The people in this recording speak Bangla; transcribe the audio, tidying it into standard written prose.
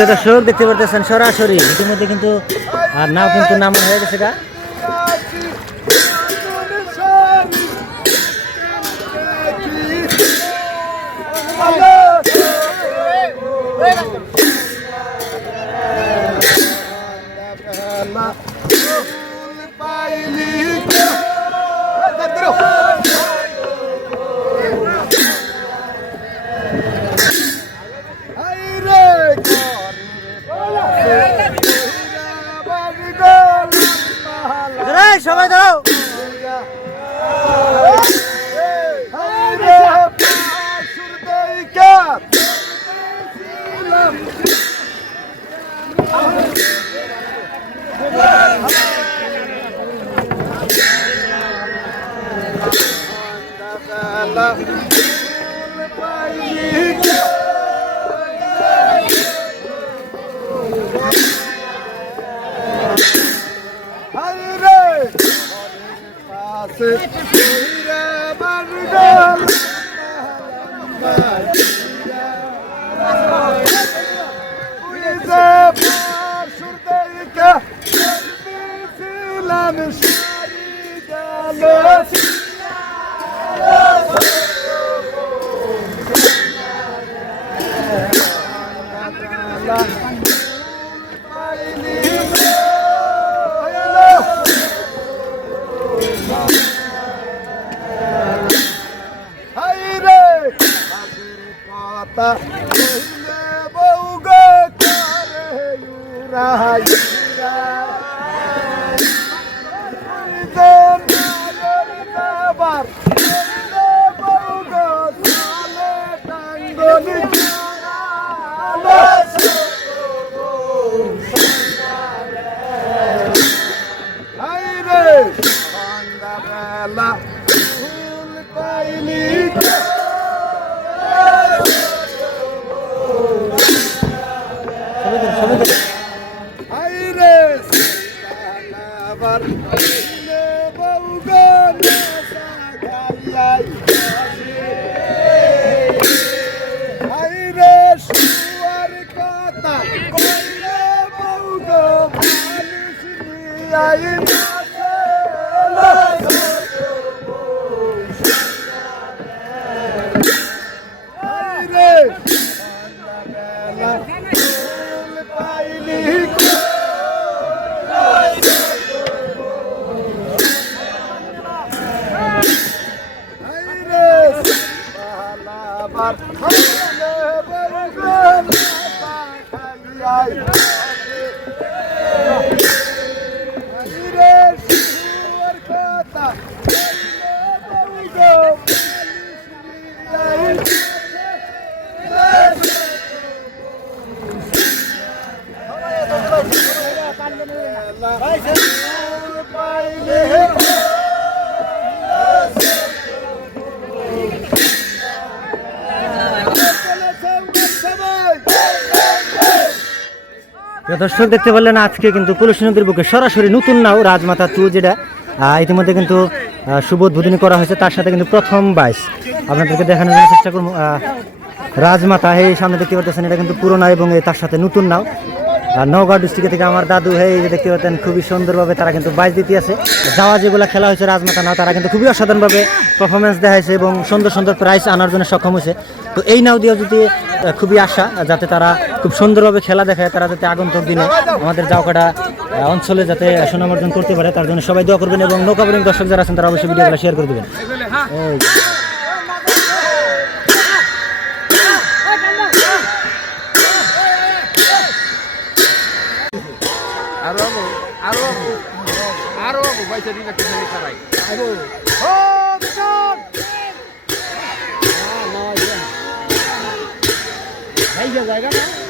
দর্শক দেখতে পারতেছেন সরাসরি ইতিমধ্যে কিন্তু নাও কিন্তু নামানো হয়ে গেছে। সবাই দাও দর্শক দেখতে পারলেন আজকে কিন্তু কলসি নদীর বুকে সরাসরি নতুন নাও রাজমাতা 2 যেটা ইতিমধ্যে কিন্তু শুভ উদ্বোধনী করা হয়েছে। তার সাথে কিন্তু প্রথম বাইস আপনাদেরকে দেখানোর জন্য চেষ্টা করবো। রাজমাতা এই সামনে দেখতে পাচ্ছেন, এটা কিন্তু পুরোনো এবং তার সাথে নতুন নাও। নওগাঁ ডিস্ট্রিক্ট থেকে আমার দাদু এই যে দেখতে পাচ্ছেন খুবই সুন্দরভাবে তারা কিন্তু বাইস দিতে আছে। যাওয়া যেগুলো খেলা হয়েছে রাজমাতা নাও, তারা কিন্তু খুবই অসাধারণভাবে পারফরমেন্স দেখাইছে এবং সুন্দর সুন্দর প্রাইজ আনার জন্য সক্ষম হয়েছে। তো এই নাও দিয়েও যদি খুবই আশা যাতে তারা খুব সুন্দরভাবে খেলা দেখায়, তারা যাতে আগন্তুক দিনে আমাদের জাউকাটা অঞ্চলে যাতে সুনাম অর্জন করতে পারে, তার জন্য সবাই দোয়া করবেন এবং নৌকাপ্রেমী দর্শক যারা আছেন তারা অবশ্যই ভিডিওগুলো শেয়ার করে দেবেন। জায়গা না